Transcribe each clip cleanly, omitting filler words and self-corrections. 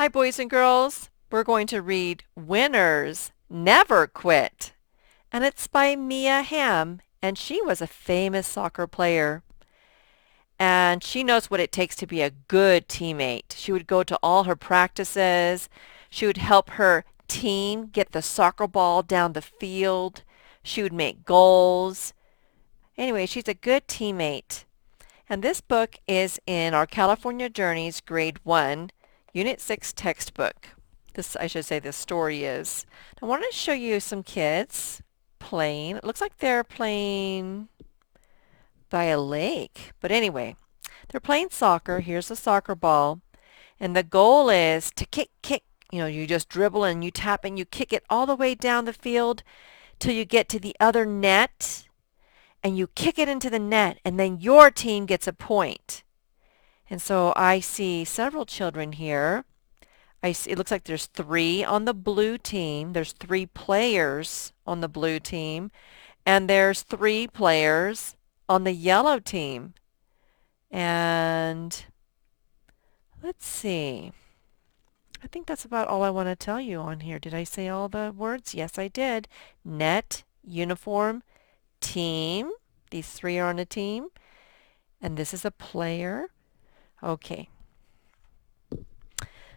Hi, boys and girls. We're going to read Winners Never Quit. And it's by Mia Hamm. And she was a famous soccer player. And she knows what it takes to be a good teammate. She would go to all her practices. She would help her team get the soccer ball down the field. She would make goals. Anyway, she's a good teammate. And this book is in our California Journeys Grade 1, Unit 6 textbook. I should say this story is. I want to show you some kids playing. It looks like they're playing by a lake. But anyway, they're playing soccer. Here's the soccer ball. And the goal is to kick. You just dribble and you tap and you kick it all the way down the field till you get to the other net and you kick it into the net and then your team gets a point. And so I see several children here. It looks like there's 3 on the blue team. There's 3 players on the blue team. And there's 3 players on the yellow team. And let's see. I think that's about all I want to tell you on here. Did I say all the words? Yes, I did. Net, uniform, team. These 3 are on a team. And this is a player. Okay.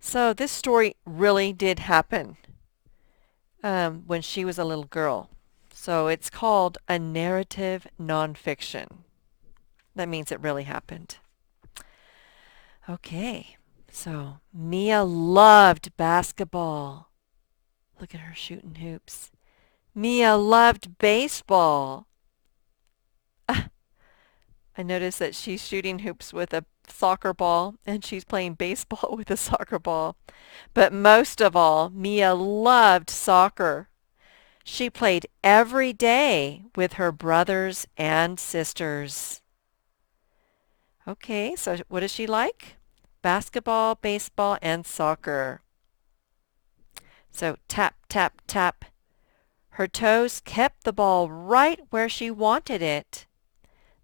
So this story really did happen when she was a little girl. So it's called a narrative nonfiction. That means it really happened. Okay, so Mia loved basketball. Look at her shooting hoops. Mia loved baseball. I noticed that she's shooting hoops with a soccer ball and she's playing baseball with a soccer ball. But most of all, Mia loved soccer. She played every day with her brothers and sisters. Okay, so what does she like? Basketball, baseball, and soccer. So tap, tap, tap. Her toes kept the ball right where she wanted it.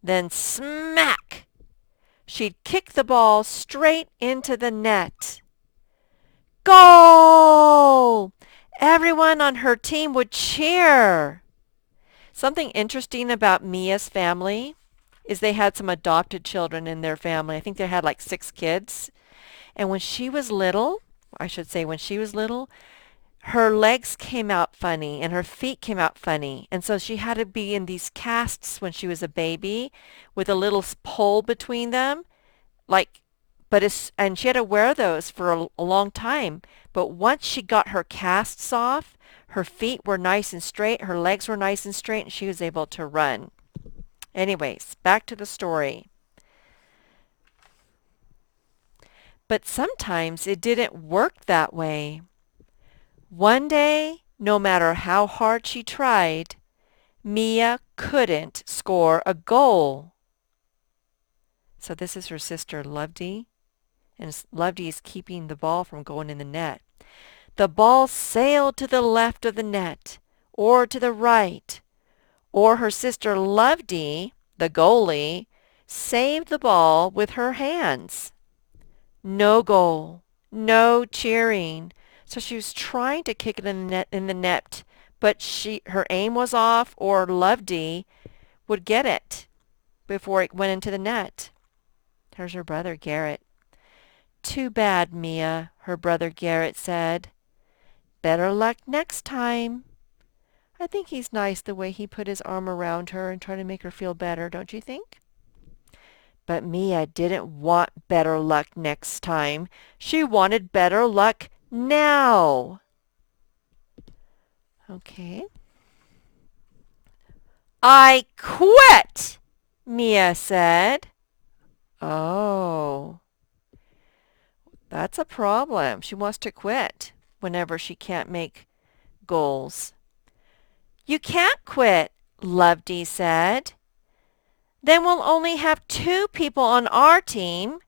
Then smack! She'd kick the ball straight into the net. Goal! Everyone on her team would cheer. Something interesting about Mia's family is they had some adopted children in their family. I think they had like 6 kids. And when she was little, I should say when she was little, her legs came out funny and her feet came out funny. And so she had to be in these casts when she was a baby with a little pole between them. Like, and she had to wear those for a long time. But once she got her casts off, her feet were nice and straight, her legs were nice and straight, and she was able to run. Anyways, back to the story. But sometimes it didn't work that way. One day, no matter how hard she tried, Mia couldn't score a goal. So this is her sister Lovedie, and Lovedie is keeping the ball from going in the net. The ball sailed to the left of the net, or to the right, or her sister Lovedie, the goalie, saved the ball with her hands. No goal, no cheering. So she was trying to kick it in the net, but her aim was off, or Lovedie would get it before it went into the net. There's her brother Garrett. Too bad, Mia, her brother Garrett said. Better luck next time. I think he's nice the way he put his arm around her and tried to make her feel better, don't you think? But Mia didn't want better luck next time. She wanted better luck now. Okay. I quit, Mia said. Oh, that's a problem. She wants to quit whenever she can't make goals. You can't quit, Lovedie said. Then we'll only have 2 people on our team.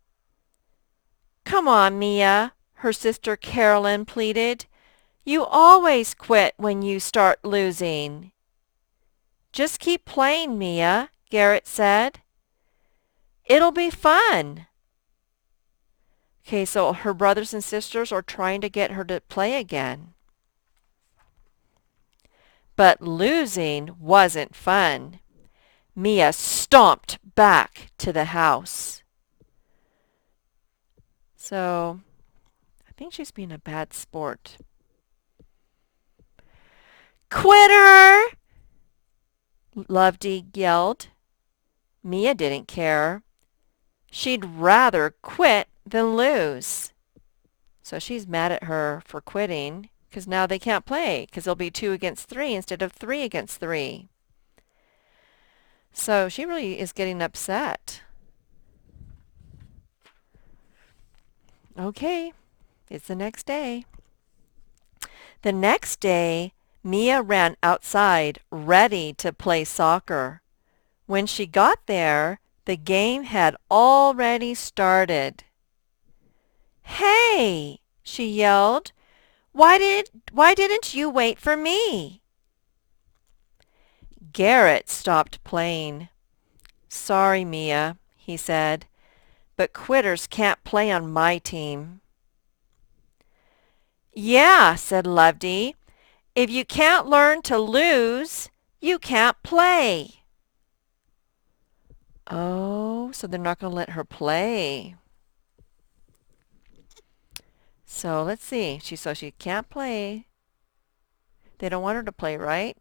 Come on, Mia, her sister Carolyn pleaded. You always quit when you start losing. Just keep playing, Mia, Garrett said. It'll be fun. Okay, so her brothers and sisters are trying to get her to play again. But losing wasn't fun. Mia stomped back to the house. So I think she's being a bad sport. Quitter! Loveday yelled. Mia didn't care. She'd rather quit than lose. So she's mad at her for quitting because now they can't play because it'll be 2 against 3 instead of 3 against 3. So she really is getting upset. Okay, it's the next day. The next day, Mia ran outside ready to play soccer. When she got there, the game had already started. "Hey!" she yelled. Why didn't you wait for me?" Garrett stopped playing. "Sorry, Mia," he said, "but quitters can't play on my team." "Yeah," said Loveday. "If you can't learn to lose, you can't play." Oh, so they're not going to let her play. So let's see. So she can't play. They don't want her to play, right?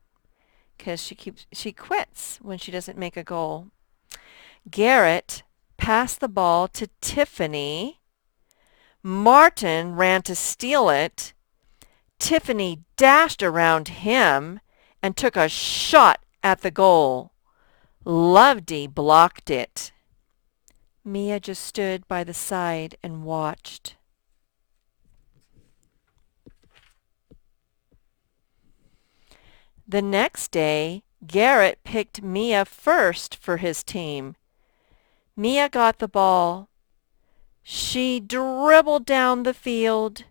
Because she quits when she doesn't make a goal. Garrett passed the ball to Tiffany. Martin ran to steal it. Tiffany dashed around him and took a shot at the goal. Loveday blocked it. Mia just stood by the side and watched. The next day, Garrett picked Mia first for his team. Mia got the ball. She dribbled down the field.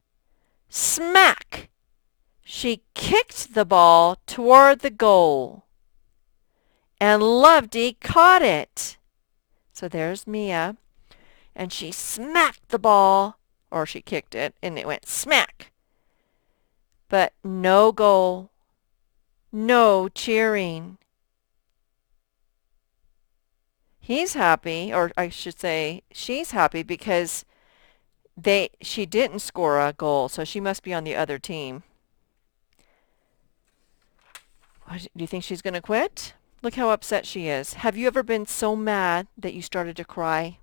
Smack! She kicked the ball toward the goal. And Loveday caught it. So there's Mia. And she smacked the ball, or she kicked it, and it went smack. But no goal. No cheering. He's happy, or I should say she's happy because she didn't score a goal, so she must be on the other team. Do you think she's going to quit? Look how upset she is. Have you ever been so mad that you started to cry?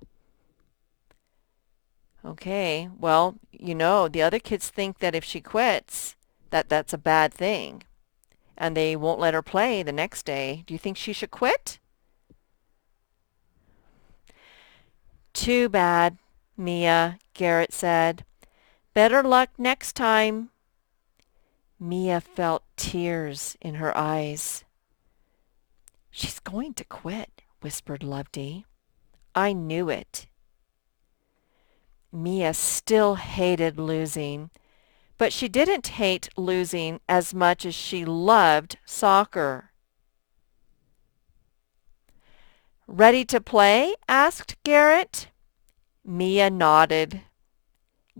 Okay, well, the other kids think that if she quits, that's a bad thing, and they won't let her play the next day. Do you think she should quit? Too bad, Mia, Garrett said. Better luck next time. Mia felt tears in her eyes. She's going to quit, whispered Loveday. I knew it. Mia still hated losing, but she didn't hate losing as much as she loved soccer. Ready to play? Asked Garrett. Mia nodded.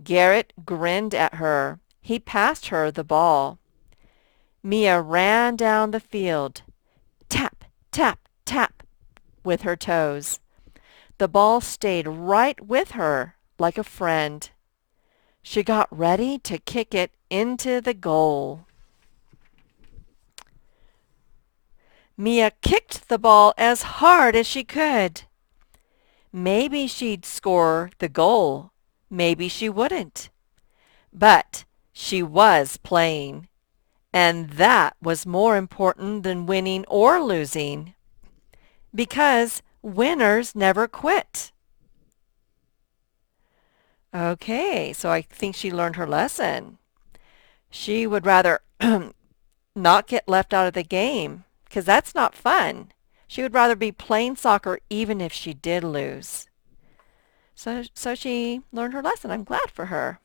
Garrett grinned at her. He passed her the ball. Mia ran down the field. Tap, tap, tap with her toes. The ball stayed right with her like a friend. She got ready to kick it into the goal. Mia kicked the ball as hard as she could. Maybe she'd score the goal. Maybe she wouldn't. But she was playing, and that was more important than winning or losing, because winners never quit. Okay, so I think she learned her lesson. She would rather not get left out of the game, because that's not fun. She would rather be playing soccer even if she did lose. So she learned her lesson. I'm glad for her.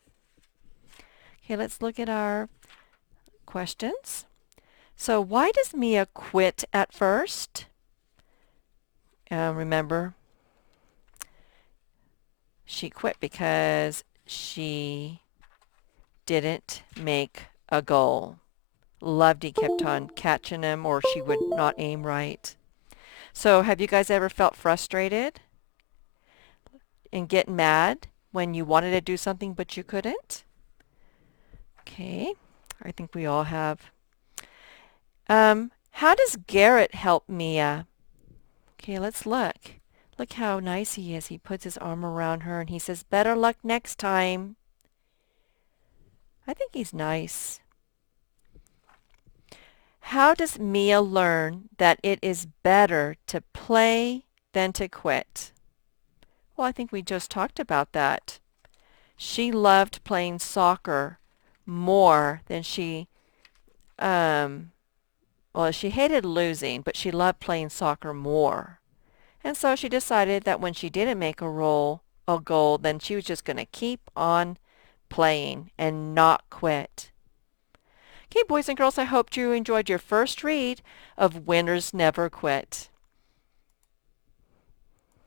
Okay, let's look at our questions. So why does Mia quit at first? Remember, she quit because she didn't make a goal. Loveday kept on catching him, or she would not aim right. So have you guys ever felt frustrated and get mad when you wanted to do something but you couldn't? Okay, I think we all have. How does Garrett help Mia? Okay, let's look. Look how nice he is. He puts his arm around her and he says, "Better luck next time." I think he's nice. How does Mia learn that it is better to play than to quit? Well, I think we just talked about that. She loved playing soccer more than um, she hated losing, but she loved playing soccer more. And so she decided that when she didn't make a goal, then she was just going to keep on playing and not quit. Okay, boys and girls, I hope you enjoyed your first read of Winners Never Quit.